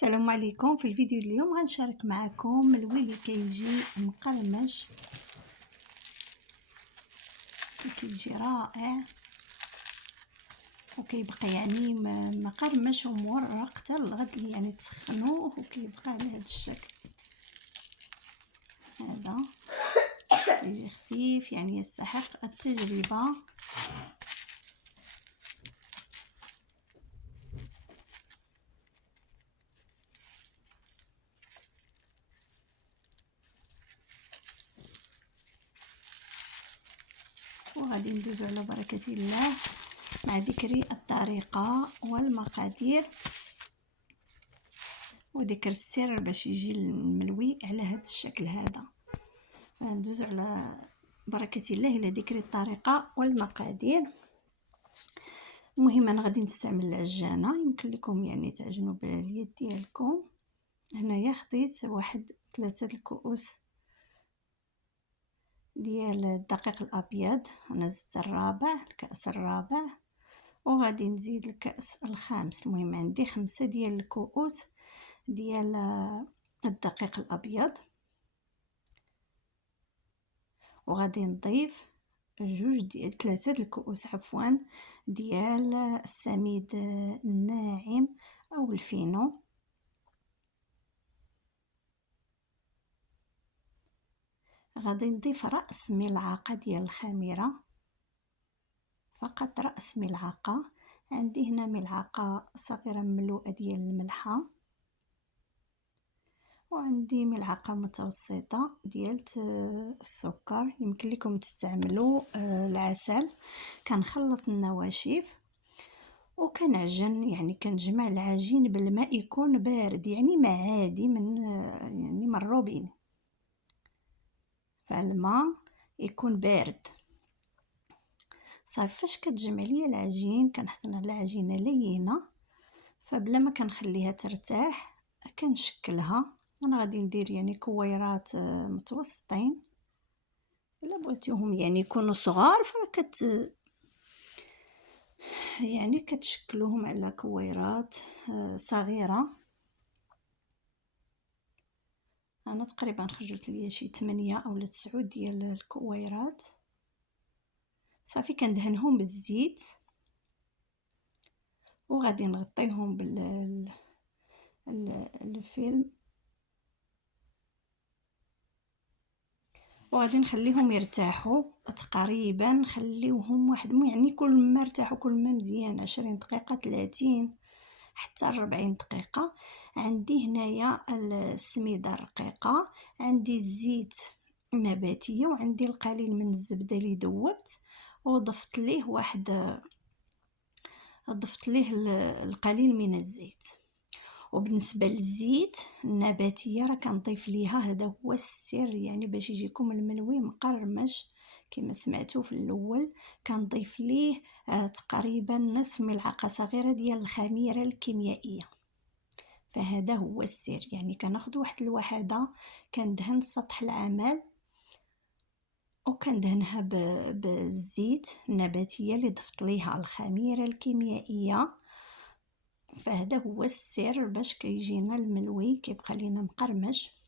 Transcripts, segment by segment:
السلام عليكم. في الفيديو اليوم غنشارك معكم ملوي اللي كيجي مقرمش كيجي رائع وكيبقى يعني مقرمش ومورق حتى الغد يعني تسخنوه وكيبقى على هذا الشكل هذا. يجي خفيف يعني يستحق التجربة. وغادي ندوزو على بركة الله مع ذكر الطريقة والمقادير وذكر السر باش يجي الملوي على هذا الشكل هذا. ندوزو على بركة الله إلى ذكر الطريقة والمقادير. المهم انا غادي نستعمل العجانه، يمكن لكم يعني تعجنوا باليد ديالكم. هنايا خديت واحد 3 الكؤوس ديال الدقيق الابيض، انا زدت الكاس الرابع وغادي نزيد الكاس الخامس. المهم عندي 5 ديال الكؤوس ديال الدقيق الابيض، وغادي نضيف 3 الكؤوس ديال السميد الناعم او الفينو. غادي نضيف رأس ملعقة ديال الخميرة، فقط رأس ملعقة. عندي هنا ملعقة صغيرة مملوءة ديال الملحة، وعندي ملعقة متوسطة ديال السكر. يمكن لكم تستعملوا العسل. كنخلط النواشف وكنعجن، يعني كنجمع العجين بالماء يكون بارد، يعني ما عادي من الروبين، فالماء يكون بارد. صافي فاش كتجمع ليا العجين كنحصل على العجينه لينه، فبلا ما كنخليها ترتاح كنشكلها. انا غادي ندير يعني كويرات متوسطين، الا بغيتيهم يعني يكونوا صغار يعني كتشكلوهم على كويرات صغيره. انا تقريبا خرجت ليا شي 8 او 9 ديال الكويرات. صافي كندهنهم بالزيت وغادي نغطيهم بالفيلم وغادي نخليهم يرتاحوا تقريبا. نخليوهم واحد يعني كل ما ارتاحوا كل ما مزيان، 20 دقيقه 30 حتى 40 دقيقه. عندي هنايا السميده الرقيقه، عندي الزيت النباتيه، وعندي القليل من الزبده اللي ذوبت وضفت ليه القليل من الزيت. وبالنسبه للزيت النباتيه راه كنضيف ليها، هذا هو السر يعني باش يجيكم الملوي مقرمش كما سمعتوا في الاول. كنضيف ليه تقريبا نصف ملعقه صغيره ديال الخميره الكيميائيه، فهذا هو السر. يعني كناخذ واحد الوحده كندهن سطح العمل وكندهنها بالزيت النباتيه اللي ضفت ليها الخميره الكيميائيه، فهذا هو السر باش كيجينا الملوي كيبقى لينا مقرمش.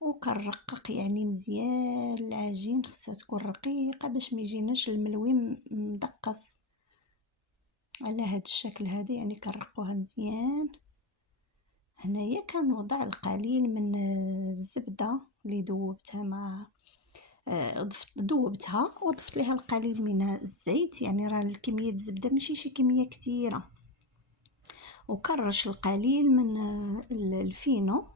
وكنرقق يعني مزيان العجين، خصها تكون رقيقه باش ما يجيناش الملوي مدقص على هذا الشكل هذا. يعني كنرقوها مزيان. هنايا كنوضع القليل من الزبده اللي ذوبتها مع ذوبتها وضفت لها القليل من الزيت، يعني راه الكميه الزبده ماشي شي كميه كثيره. وكرش القليل من الفينو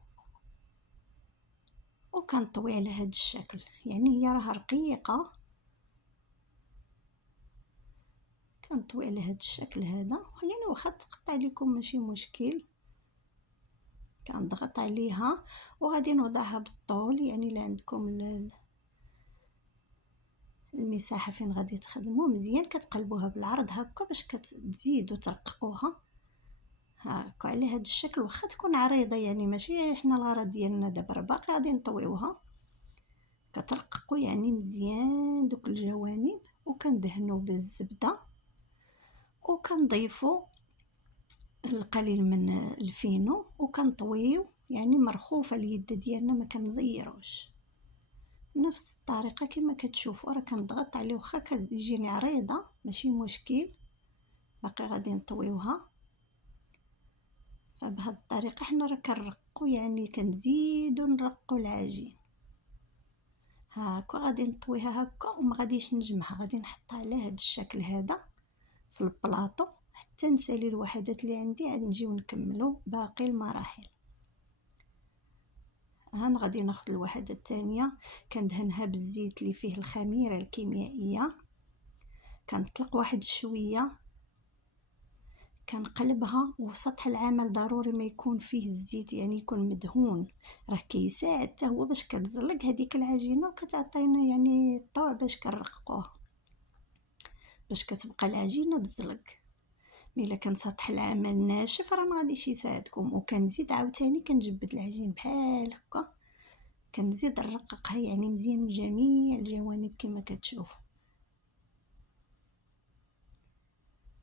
وكنطوي على هذا الشكل. يعني هي راها رقيقه، كنطوي على هذا الشكل هذا. يعني واخا تقطع لكم ماشي مشكل، كنضغط عليها وغادي نوضعها بالطول. يعني اللي عندكم المساحه فين غادي تخدموا مزيان كتقلبوها بالعرض هكا باش كتزيدوا ترققوها هكا على هذا الشكل. واخا تكون عريضه يعني ماشي حنا الغرض ديالنا دابا باقي غادي نطويوها، كترققوا يعني مزيان دوك الجوانب. وكندهنوا بالزبده وكنضيفوا القليل من الفينو وكنطويو، يعني مرخوفه اليد ديالنا ما كنزيروش. نفس الطريقه كما كتشوفوا راه كنضغط عليه، واخا كتجيني عريضه ماشي مشكل، باقي غادي نطويوها. فبهذه الطريقه حنا راه كنرقوا، يعني كنزيدوا نرقوا العجين. هاكا غادي نطويها هكا وما غاديش نجمعها، غادي نحطها على هذا الشكل هذا في البلاطو حتى نسالي الوحدات اللي عندي، عاد نجيو نكملوا باقي المراحل. هان غادي ناخذ الوحده الثانيه، كندهنها بالزيت اللي فيه الخميره الكيميائيه، كنطلق واحد شويه، كنقلبها. وسطح العمل ضروري ما يكون فيه الزيت، يعني يكون مدهون، راه كيساعد حتى هو باش كتزلق هذيك العجينه وكتعطينا يعني الطوع باش كنرققوها، باش كتبقى العجينه تزلق. الا كان سطح العمل ناشف راه ما غاديش يساعدكم. وكنزيد عاوتاني كنجبد العجين بحال هكا، كنزيد نرققها يعني مزيان من جميع الجوانب كما كتشوفوا.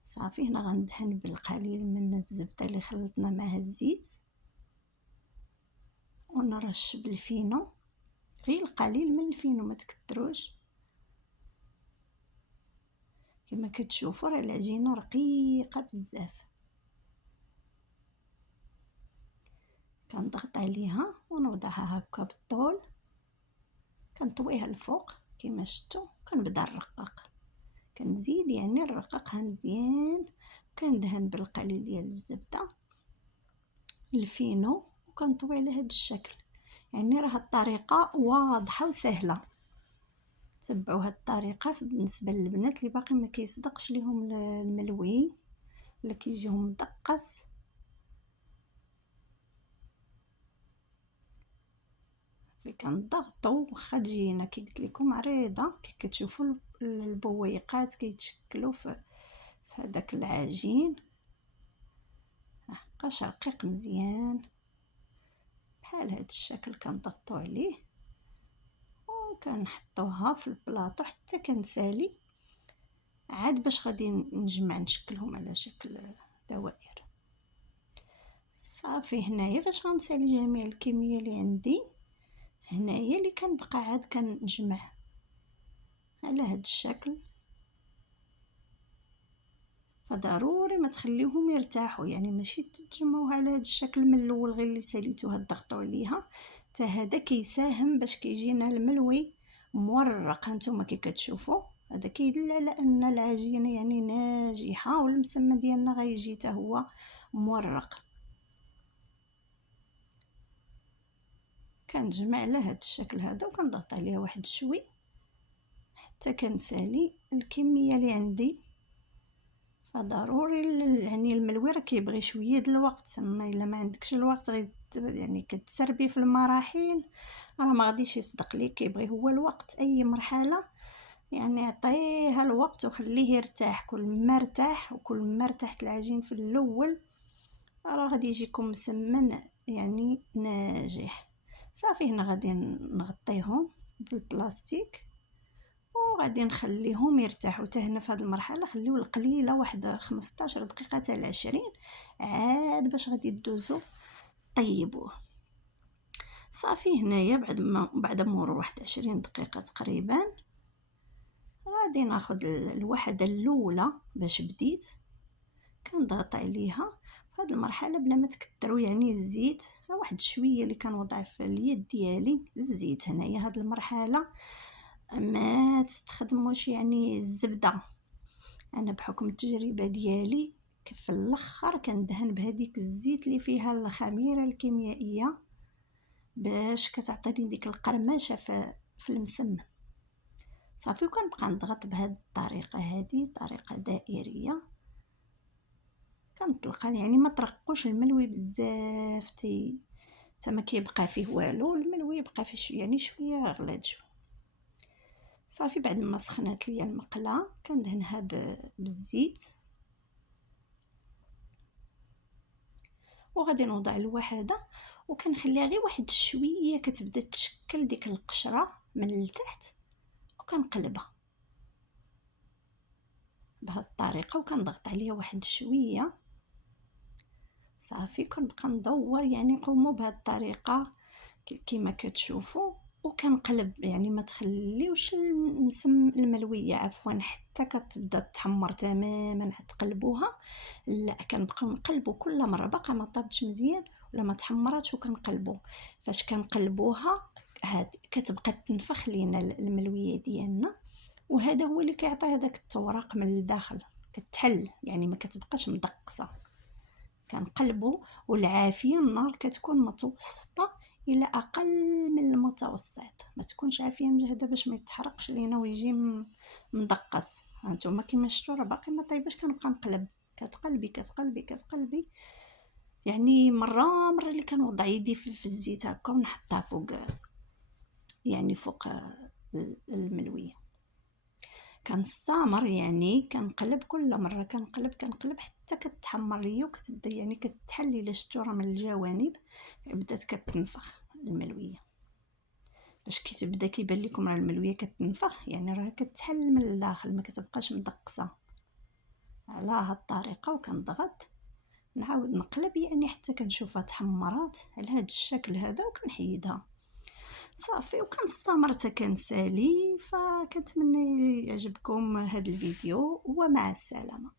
صافي هنا غندهن بالقليل من الزبده اللي خلطنا معها الزيت، ونرش بالفينو، غير القليل من الفينو ما تكتروش. كما كتشوفوا راه العجينه رقيقه بزاف. كنضغط عليها ونوضعها هكا بالطول، كنطويها الفوق كما شفتوا، كنبدا نرقق، كنزيد يعني نرققها مزيان، وكندهن بالقليل ديال الزبده الفينو، وكنطوي على هذا الشكل. يعني راه الطريقه واضحه وسهله، تبعوا هاد الطريقه بالنسبه للبنات اللي باقي ما كيصدقش ليهم الملوي ولا كيجيهم مدقس. كنضغطوا واخا تجينا كي قلت لكم عريضه، كي كتشوفوا البويقات كيتشكلوا في هذاك العجين، بقاش رقيق مزيان بحال هذا الشكل. كنضغطوا عليه وكنحطوها في البلاطو حتى كنسالي، عاد باش غادي نجمع نشكلهم على شكل دوائر. صافي هنايا فاش غنسالي جميع الكميه اللي عندي، هنايا اللي كنبقى عاد كنجمع على هذا الشكل. فضروري ما تخليوهم يرتاحوا، يعني ماشي تجمعوها على هذا الشكل من الاول غير اللي ساليتوها تضغطوا عليها، حتى هذا كيساهم باش كيجينا الملوي مورق. هانتوما كي كتشوفوا هذا كيدل على ان العجينه يعني ناجحه، والمسمى ديالنا غيجي حتى هو مورق. كنجمع على هذا الشكل هذا وكنضغط عليه واحد شوي حتى كنسالي الكميه اللي عندي. فضروري يعني الملوي راه كيبغي شويه د الوقت، اما الا ما عندكش الوقت غير يعني كتسربي في المراحل راه ما غاديش يصدق ليك. كيبغي هو الوقت، اي مرحله يعني عطيها الوقت وخليه يرتاح. كل ما ارتاح وكل ما ارتاحت العجين في الاول راه غادي يجيكم مسمن يعني ناجح. صافي هنا غادي نغطيهم بالبلاستيك وغادي نخليهم يرتاحوا. حتى هنا في هذه المرحله خليو القليله واحد 15 دقيقه حتى 20 عاد باش غادي تدوزو طيبوه. صافي هنايا بعد مرور واحد 20 دقيقه تقريبا غادي ناخذ الوحده الاولى باش بديت، كنضغط عليها. في هذه المرحله بلا ما تكتروا يعني الزيت، واحد شويه اللي كنوضع في اليد ديالي الزيت. هنايا هذه المرحله ما تستخدموش يعني الزبده. انا بحكم التجربه ديالي في الاخر كندهن بهذيك الزيت اللي فيها الخميره الكيميائيه باش كتعطيني ديك القرمشه في المسمن. صافي وكنبقى نضغط بهذه الطريقه، هذه طريقه دائريه. كنطلق يعني ما ترقوش الملوي بزاف حتى ما كيبقى فيه والو، الملوي يبقى فيه يعني شويه غلاد شويه. صافي بعد ما سخنات ليا المقله كندهنها بالزيت، وغادي نوضع الوحده وكنخليها غير واحد شويه كتبدا تشكل ديك القشره من التحت، وكنقلبها بهذه الطريقه وكنضغط عليها واحد شويه صافي كنبقى ندور، يعني قوموا بهذه الطريقه كما كتشوفوا، وكنقلب، يعني ما تخليوش الملويه عفوا حتى كتبدا تحمر تماما تقلبوها، لا كنبقاو نقلبوا كل مره باقا ما طابتش مزيان ولا ما تحمراتش، وكنقلبوا. فاش كنقلبوها هاد كتبقى تنفخ لينا الملويه ديالنا، وهذا هو اللي كيعطي هذاك التوراق من الداخل، كتحل يعني ما كتبقاش مدقصه. كنقلبوا، والعافيه النار كتكون متوسطه الى اقل من المتوسط، ما تكونش عافيه مجهده باش ما يتحرقش لينا ويجي مدقص. هانتوما كما شفتوا راه باقي ما طيبش، كنبقى نقلب، كتقلبي كتقلبي كتقلبي، يعني مره اللي كنوضع يدي في الزيت هكا ونحطها فوق، يعني فوق الملويه. كنستمر يعني كنقلب، كل مره كنقلب حتى كتحمر ليا وكتبدا يعني كتحلي. الا شفتوا راه من الجوانب بدات كتنفخ الملويه، باش كتبدا كيبان لكم راه الملويه كتنفخ، يعني راه كتحل من الداخل ما كتبقاش مدقصه. على هاد الطريقه وكنضغط نعاود نقلب، يعني حتى كنشوفها تحمرات على هاد الشكل هذا، وكنحيدها صافي وكنستمر حتى كنسالي. فكنتمنى يعجبكم هذا الفيديو، ومع السلامه.